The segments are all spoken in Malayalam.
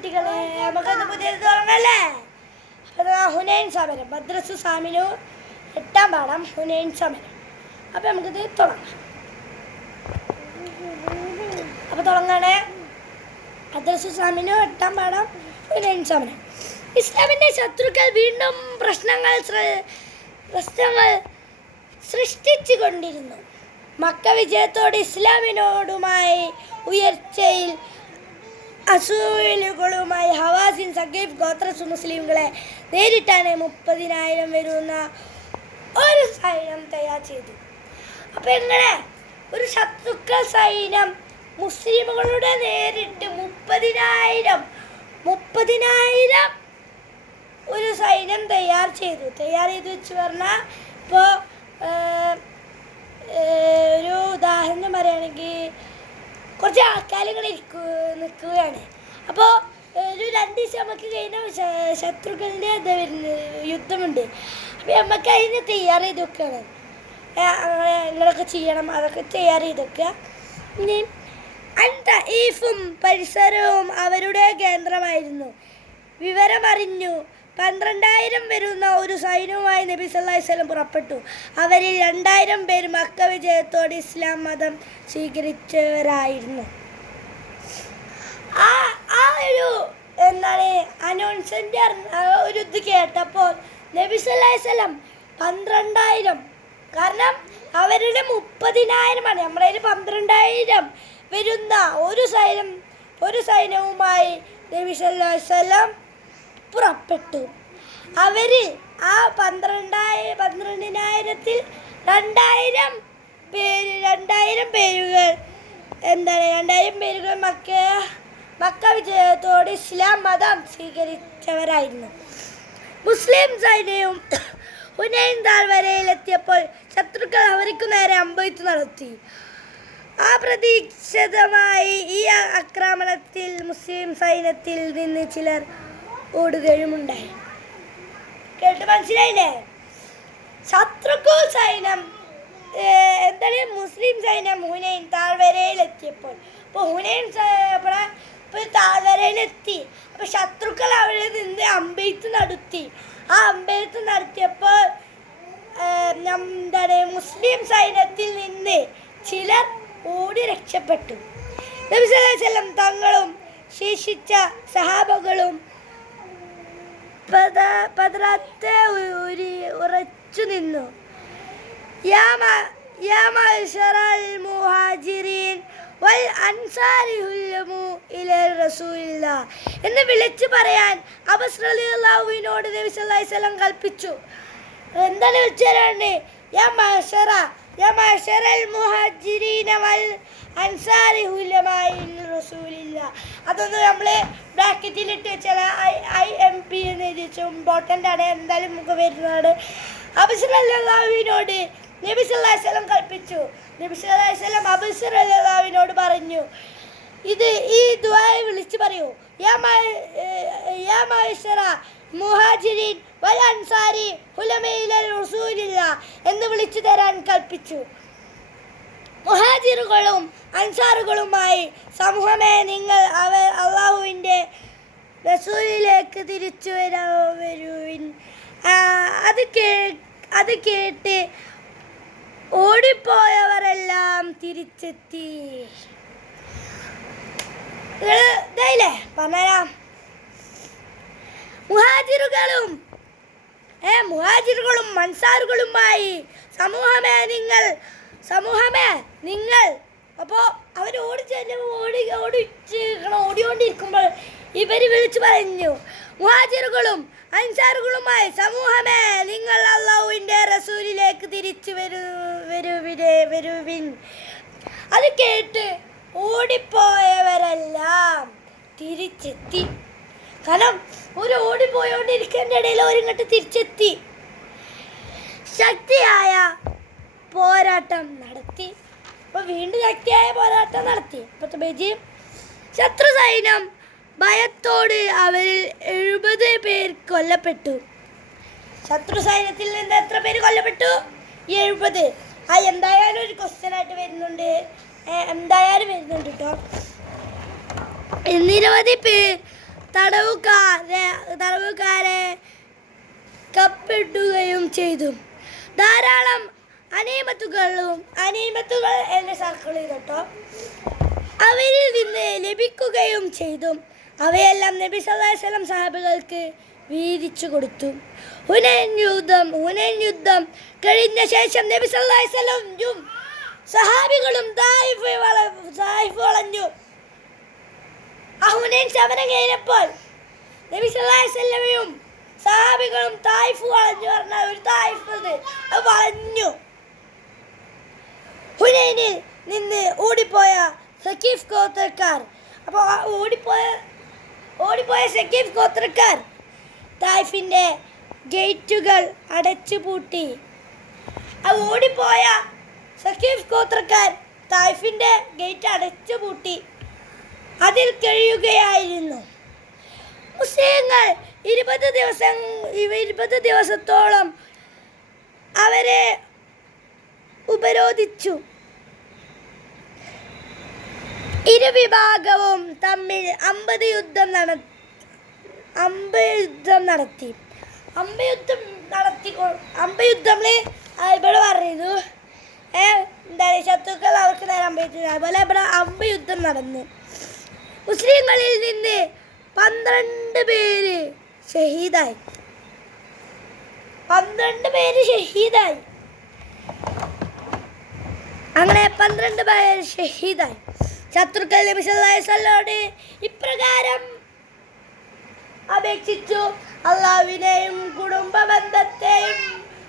കുട്ടികളെ, നമുക്കത് പുതിയത് തുടങ്ങല്ലേ? ഹുനൈൻ സമരം, മദ്രസ സാമിനു 8ാം പാഠം ഹുനൈൻ സമരം. അപ്പം നമുക്കിത് തുടങ്ങാം. അപ്പം തുടങ്ങണേ. മദ്രസ സാമിനു 8ാം പാഠം ഹുനൈൻ സമരം. ഇസ്ലാമിൻ്റെ ശത്രുക്കൾ വീണ്ടും പ്രശ്നങ്ങൾ സൃഷ്ടിച്ചു കൊണ്ടിരുന്നു. മക്ക വിജയത്തോടെ ഇസ്ലാമിനോടുമായി ഉയർച്ചയിൽ അസൂലുകളുമായി ഹവാസിൻ, സഖീഫ് ഗോത്രസ് മുസ്ലിംകളെ നേരിട്ടാണ് 30,000 വരുന്ന ഒരു സൈന്യം തയ്യാർ ചെയ്തു. അപ്പം എങ്ങനെ ഒരു ശത്രുക്കൾ സൈന്യം മുസ്ലിമുകളുടെ നേരിട്ട് 30,000 ഒരു സൈന്യം തയ്യാർ ചെയ്തു വെച്ച് പറഞ്ഞാൽ ഇപ്പോൾ ഒരു ഉദാഹരണം പറയുകയാണെങ്കിൽ കുറച്ച് ആൾക്കാരുകൾ നിൽക്കുകയാണ്. അപ്പോൾ ഒരു 2 ദിവസം നമുക്ക് കഴിഞ്ഞ ശത്രുക്കളുടെ യുദ്ധമുണ്ട്. അപ്പോൾ നമുക്ക് അതിന് തയ്യാർ ചെയ്ത് വെക്കുകയാണ്. അങ്ങനെ ഇങ്ങനെയൊക്കെ ചെയ്യണം, അതൊക്കെ തയ്യാർ ചെയ്ത് വെക്കുക. ഇനി ഈഫും പരിസരവും അവരുടെ കേന്ദ്രമായിരുന്നു. വിവരമറിഞ്ഞു 12,000 വരുന്ന ഒരു സൈന്യവുമായി നബി സല്ലല്ലാഹു അലൈഹി വസല്ലം പുറപ്പെട്ടു. അവരിൽ 2,000 പേര് മക്ക വിജയത്തോടെ ഇസ്ലാം മതം സ്വീകരിച്ചവരായിരുന്നു. ആ ഒരു അനൗൺസ്മെൻ്റ് ഒരു ഇത് കേട്ടപ്പോൾ നബി സല്ലല്ലാഹു അലൈഹി വസല്ലം 12,000, കാരണം അവരുടെ 30,000 ആണ്, നമ്മുടെ കയ്യിൽ 12,000 വരുന്ന ഒരു സൈന്യവുമായി നബി സല്ലല്ലാഹു അലൈഹി വസല്ലം പുറപ്പെട്ടു. അവർ ആ 12,000ത്തിൽ 2,000 പേരുകൾ മക്ക വിജയത്തോടെ ഇസ്ലാം മതം സ്വീകരിച്ചവരായിരുന്നു. മുസ്ലിം സൈന്യവും ഹുനൈൻ താഴ്വരയിലെത്തിയപ്പോൾ ശത്രുക്കൾ അവർക്ക് നേരെ അമ്പെയ്ത്ത് നടത്തി. അപ്രതീക്ഷിതമായി ഈ ആക്രമണത്തിൽ മുസ്ലിം സൈന്യത്തിൽ നിന്ന് ചിലർ ഓടുകയുമുണ്ടായി. കേട്ട് മനസ്സിലായില്ലേ? ശത്രുക്കൾ സൈന്യം മുസ്ലിം സൈന്യം ഹുനൈൻ താഴ്വരയിലെത്തിയപ്പോൾ, ഇപ്പോൾ ഹുനൈൻ താഴ്വരയിലെത്തി. അപ്പോൾ ശത്രുക്കൾ അവിടെ നിന്ന് അമ്പെയ്ത്ത് നടത്തി. ആ അമ്പെയ്ത്ത് നടത്തിയപ്പോൾ മുസ്ലിം സൈന്യത്തിൽ നിന്ന് ചിലർ ഓടി രക്ഷപ്പെട്ടു. നബി സല്ലല്ലാഹു അലൈഹി വസല്ലം തങ്ങളും ശേഷിച്ച സഹാബകളും പതറാതെ ഉറച്ചു നിന്നു. യാ മഅ്ശറൽ മുഹാജിരീൻ വൽ അൻസാരി ഹുല്ലമു ഇലാ റസൂലില്ലാഹ് എന്ന് വിളിച്ചു പറയാൻ അബസ് റളിയല്ലാഹു അൻഹുവിനോട് നബി സല്ലല്ലാഹു അലൈഹി വസല്ലം കൽപ്പിച്ചു. എന്താണ് വിളിച്ചു പറയാണ്ട്? യാ മഅ്ശറൽ മുഹാജിരീൻ വൽ അൻസാരി ഹുല്ലമു ഇലാ റസൂലില്ലാഹ്. അതൊന്ന് നമ്മൾ ബ്രാക്കറ്റിലിട്ട് വെച്ചാൽ IMP എന്ന് എഴുതിച്ചു. ഇമ്പോർട്ടൻ്റ് ആണ്, എന്തായാലും നമുക്ക് വരുന്നതാണ്. അബസ് റളിയല്ലാഹു അൻഹുവിനോട് നബി സല്ലല്ലാഹു അലൈഹി വസല്ലം കൽപ്പിച്ചു. നബി സല്ലല്ലാഹു അലൈഹി വസല്ലം അബസ് റളിയല്ലാഹു അൻഹുവിനോട് പറഞ്ഞു, ഈ ദുആ വിളിച്ചു പറയൂ. യാ മഅ്ശറ മുഹാജിരീൻ വൽ അൻസാരി ഹുലമ ഇലാ റസൂലില്ലാഹ് എന്ന് വിളിച്ചു തരാൻ കൽപ്പിച്ചു. മുഹാജിറുകളും അൻസാറുകളുമായി സമൂഹമേ, നിങ്ങൾ അള്ളാഹുവിൻ്റെ റസൂലിലേക്ക് തിരിച്ചു വരുവിൻ. അത് കേട്ട് ഓടിപ്പോയവരെല്ലാം തിരിച്ചെത്തി. ഇതായില്ലേ പറഞ്ഞുതരാം. മുഹാജിറുകളും അൻസാറുകളുമായി സമൂഹമേ നിങ്ങൾ അപ്പോൾ അവർ ഓടിക്കൊണ്ടിരിക്കുമ്പോൾ ഇവർ വിളിച്ചു പറഞ്ഞു, മുഹാജിറുകളും അൻസാറുകളുമായി സമൂഹമേ, നിങ്ങൾ അള്ളാഹുവിൻ്റെ റസൂലിലേക്ക് തിരിച്ചു വരുവിൻ. അത് കേട്ട് ഓടിപ്പോയവരെല്ലാം തിരിച്ചെത്തി. കാരണം ഒരു ഓടിപ്പോയോണ്ടിരിക്കേണ്ട ഇടയിൽ അവരിങ്ങോട്ട് തിരിച്ചെത്തി. ശക്തിയായ പോരാട്ടം നടത്തി. അപ്പോൾ വീണ്ടും ശക്തിയായ പോരാട്ടം നടത്തി. ഇപ്പോഴത്തെ ബജി ശത്രു സൈന്യം ഭയത്തോട് അവരിൽ 70 പേർ കൊല്ലപ്പെട്ടു. ശത്രു സൈന്യത്തിൽ നിന്ന് എത്ര പേര് കൊല്ലപ്പെട്ടു? 70. എന്തായാലും ഒരു ക്വസ്റ്റ്യൻ ആയിട്ട് വരുന്നുണ്ട്, കേട്ടോ. നിരവധി പേർ തടവുകാരെ കപ്പിടുകയും ചെയ്തു. ധാരാളം അനീമത്തുകൾ എന്നെ സർക്കിൾ ചെയ്തോ അവരിൽ നിന്ന് ലഭിക്കുകയും ചെയ്തു. അവയെല്ലാം നബി സല്ലല്ലാഹു അലൈഹി വസല്ലം സഹാബികൾക്ക് വീതിച്ചു കൊടുത്തു. ഹുനൈൻ യുദ്ധം കഴിഞ്ഞ ശേഷം നബി സല്ലല്ലാഹു അലൈഹി വസല്ലം സഹാബികളും തായിഫ് വളഞ്ഞു. ആ ഹുനൈൻ സമരം കഴിഞ്ഞപ്പോൾ നബി സല്ലല്ലാഹു അലൈഹി വസല്ലമയും സഹാബികളും തായിഫ് വളഞ്ഞു. പറഞ്ഞാൽ ഒരു തായിഫ് അത് വളഞ്ഞു. ഹുനൈനിൽ നിന്ന് ഓടിപ്പോയ സഖീഫ് ഗോത്രക്കാർ ഓടിപ്പോയ സഖീഫ് ഗോത്രക്കാർ തായിഫിൻ്റെ ഗേറ്റുകൾ അടച്ചുപൂട്ടി. ഓടിപ്പോയ സഖീഫ് ഗോത്രക്കാർ തായിഫിൻ്റെ ഗേറ്റ് അടച്ചുപൂട്ടി അതിൽ കഴിയുകയായിരുന്നു. മുസ്ലിങ്ങൾ 20 ദിവസത്തോളം അവരെ ഉപരോധിച്ചു. ഇരുവിഭാഗവും തമ്മിൽ അമ്പ് യുദ്ധം നടത്തി. ഇവിടെ പറയുന്നു എന്താണ് ശത്രുക്കൾ അവർക്ക് നേരെ അതുപോലെ ഇവിടെ അമ്പ് യുദ്ധം നടന്നു. മുസ്ലിങ്ങളിൽ നിന്ന് 12 പേര് ഷഹീദായി. അങ്ങനെ 12 പേര് ഷഹീദായി. ശത്രുക്കൾ നബി സല്ലല്ലാഹു അലൈഹി വസല്ലമയോട് ഇപ്രകാരം അപേക്ഷിച്ചു: അല്ലാഹുവിനെയും കുടുംബ ബന്ധത്തെയും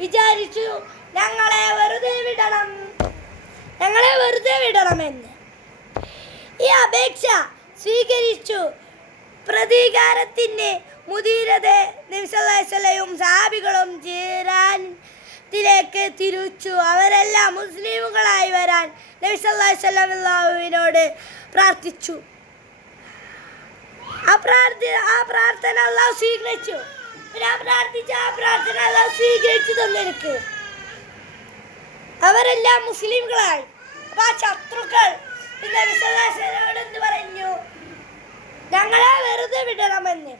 വിചാരിച്ചു ഞങ്ങളെ വെറുതെ വിടണമെന്ന്. ഈ അപേക്ഷ സ്വീകരിച്ചു. പ്രതികാരത്തിന് മുതിരത നബി സല്ലല്ലാഹു അലൈഹി വസല്ലമയും സഹാബികളും ജിറാനിലേക്ക് തിരിച്ചു. അവരെല്ലാം മുസ്ലിമുകളായി വരാൻ നബി സല്ലല്ലാഹു അലൈഹി വസല്ലമയോട് പ്രാർത്ഥിച്ചു. ആ പ്രാർത്ഥന അല്ലാഹു സ്വീകരിച്ചു. സ്വീകരിച്ചു തന്നെനിക്ക്. അവരെല്ലാം മുസ്ലിമുകളായി. അപ്പോൾ ആ ശത്രുക്കൾ നബി സല്ലല്ലാഹു അലൈഹി വസല്ലമയോട് എന്ത് പറഞ്ഞു? ഞങ്ങളെ വെറുതെ വിടണമെന്ന്.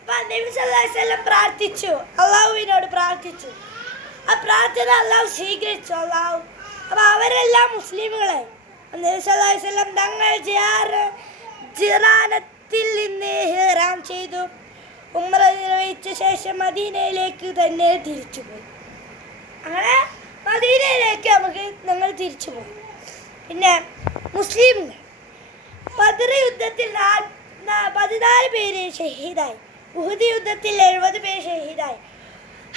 അപ്പം നബി സല്ലല്ലാഹു അലൈഹി വസല്ലം പ്രാർത്ഥിച്ചു, അള്ളാഹുവിനോട് പ്രാർത്ഥിച്ചു. ആ പ്രാർത്ഥന അള്ളാഹു സ്വീകരിച്ചു. അപ്പം അവരെല്ലാം മുസ്ലിമുകളായി. നബി സല്ലല്ലാഹു അലൈഹി വസല്ലം തങ്ങൾ ജിറാനത്തിൽ നിന്ന് ഇഹ്റാം ചെയ്തു. ഉംറ നിർവഹിച്ച ശേഷം മദീനയിലേക്ക് തന്നെ തിരിച്ചുപോയി. അങ്ങനെ മദീനയിലേക്ക് ഞങ്ങൾ തിരിച്ചുപോയി. പിന്നെ മുസ്ലിമുകൾ ബദർ യുദ്ധത്തിൽ 14 പേര് ഷഹീദായി. ഉഹദ് യുദ്ധത്തിൽ 70 പേര് ഷഹീദായി.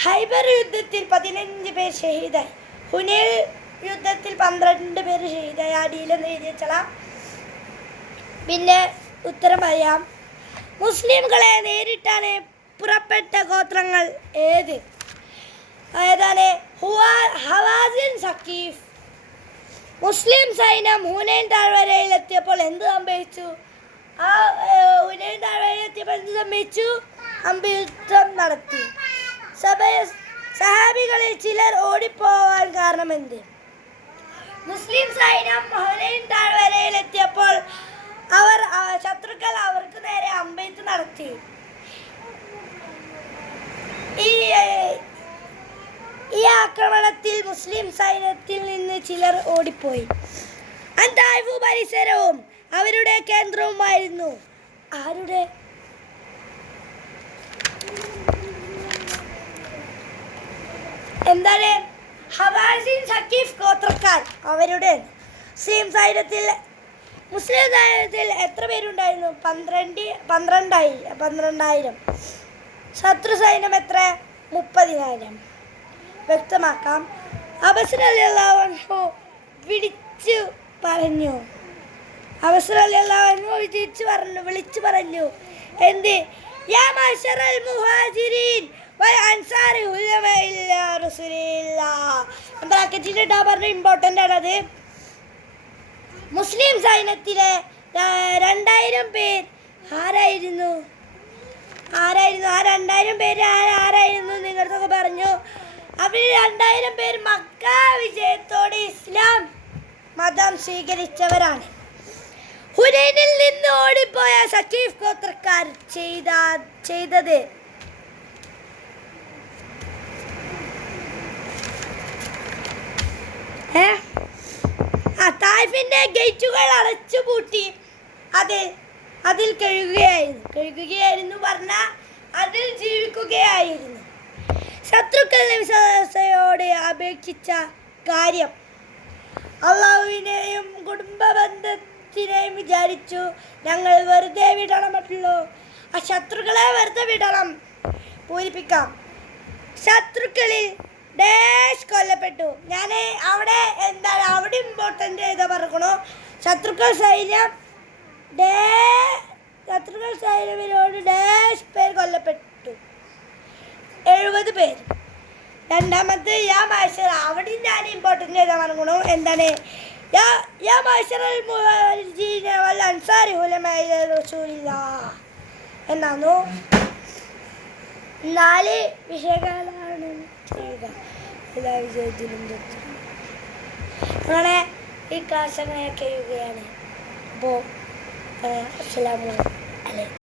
ഹൈബർ യുദ്ധത്തിൽ 15 പേര് ഷഹീദായി. ഹുനൈൻ യുദ്ധത്തിൽ 12 പേര് ഷഹീദായി. അടിയിലെന്ന് എഴുതി വെച്ചളാം. പിന്നെ ഉത്തരം പറയാം. മുസ്ലിംകളെ നേരിട്ടാണ് പുറപ്പെട്ട ഗോത്രങ്ങൾ ഏതാണ്? ഹവാസിൻ, സഖീഫ്. മുസ്ലിം സൈന്യം ഹുനൈൻ താഴ്വരയിലെത്തിയപ്പോൾ എന്ത് സംഭവിച്ചു? ഹുനൈൻ താഴ്വരയിലെത്തിയപ്പോൾ എന്ത് സംഭവിച്ചു? അമ്പയുദ്ധം നടത്തി. സഹാബികളിൽ ചിലർ ഓടിപ്പോവാൻ കാരണമെന്ത്? മുസ്ലിം സൈന്യം ഹുനൈൻ താഴ്വരയിലെത്തിയപ്പോൾ ശത്രുക്കൾ അവർക്ക് നേരെ അമ്പെയ്ത്ത് നടത്തി. ഈ ആക്രമണത്തിൽ മുസ്ലിം സൈന്യത്തിൽ നിന്ന് ചിലർ ഓടിപ്പോയി. തായിഫ് പരിസരവും അവരുടെ കേന്ദ്രവുമായിരുന്നു. ആരുടെ? എന്താണ്? ഹവാസിൻ, സഖീഫ് ഗോത്രക്കാർ അവരുടെ. മുസ്ലിം സൈന്യത്തിൽ എത്ര പേരുണ്ടായിരുന്നു? 12,000. ശത്രു സൈന്യം എത്ര? 30,000. വ്യക്തമാക്കാം. അബസ് റളിയല്ലാഹു അൻഹു വിളിച്ചു പറഞ്ഞു എന്ത്? യാ മഅ്ശറൽ മുഹാജിരീൻ വൽ അൻസാരി ഉലമാ ഇല്ലാ റസൂലില്ലാഹ്. ബ്രാക്കറ്റിലിട്ടാ പറഞ്ഞ ഇമ്പോർട്ടൻ്റ് ആണത്. മുസ്ലിം സൈന്യത്തിലെ 2000 പേർ ആരായിരുന്നു? ആ 2000 പേര് ആരായിരുന്നു? നിങ്ങളൊക്കെ പറഞ്ഞു. അവർ 2000 പേർ മക്ക വിജയത്തോടെ ഇസ്ലാം മതം സ്വീകരിച്ചവരാണ്. ഹുനൈനിൽ നിന്ന് ഓടിപ്പോയ സഖീഫ് ഗോത്രക്കാർ ചെയ്തത് തായിഫിന്റെ ഗേറ്റുകൾ അടച്ചുപൂട്ടി അതിൽ കഴുകുകയായിരുന്നു പറഞ്ഞാൽ അതിൽ ജീവിക്കുകയായിരുന്നു. ശത്രുക്കൾ നബിയോട് അപേക്ഷിച്ച കാര്യം അള്ളാഹുവിനെയും കുടുംബ ബന്ധത്തിനെയും വിചാരിച്ചു. ഞങ്ങൾ വെറുതെ വിടണമല്ലോ, ആ ശത്രുക്കളെ വെറുതെ വിടണം. പൂരിപ്പിക്കാം. ശത്രുക്കളിൽ ഡാഷ് കൊല്ലപ്പെട്ടു. ഞാൻ അവിടെ എന്താണ് അവിടെ ഇമ്പോർട്ടൻ്റ് ചെയ്താ പറയണോ? ശത്രുക്കൾ സൈന്യത്തിനോട് ഡാഷ് പേർ കൊല്ലപ്പെട്ടു, 70 പേര്. രണ്ടാമത്തെ യാ മാശർ, അവിടെ ഞാൻ ഇമ്പോർട്ടൻ്റ് ചെയ്താ പറയണോ? എന്താണ് യാ മാശറൽ മുഹാജിരീന വൽ അൻസാരി ഉലമാഇ റസൂലില്ലാഹ് എന്നാണോ? 4 വിഷയങ്ങളാണ് ചെയ്യുക. എല്ലാ വിജയത്തിലും അങ്ങനെ ഈ ക്ലാസ് അങ്ങനെ ചെയ്യുകയാണ്. അപ്പോൾ അസ്സലാമു അലൈക്കും.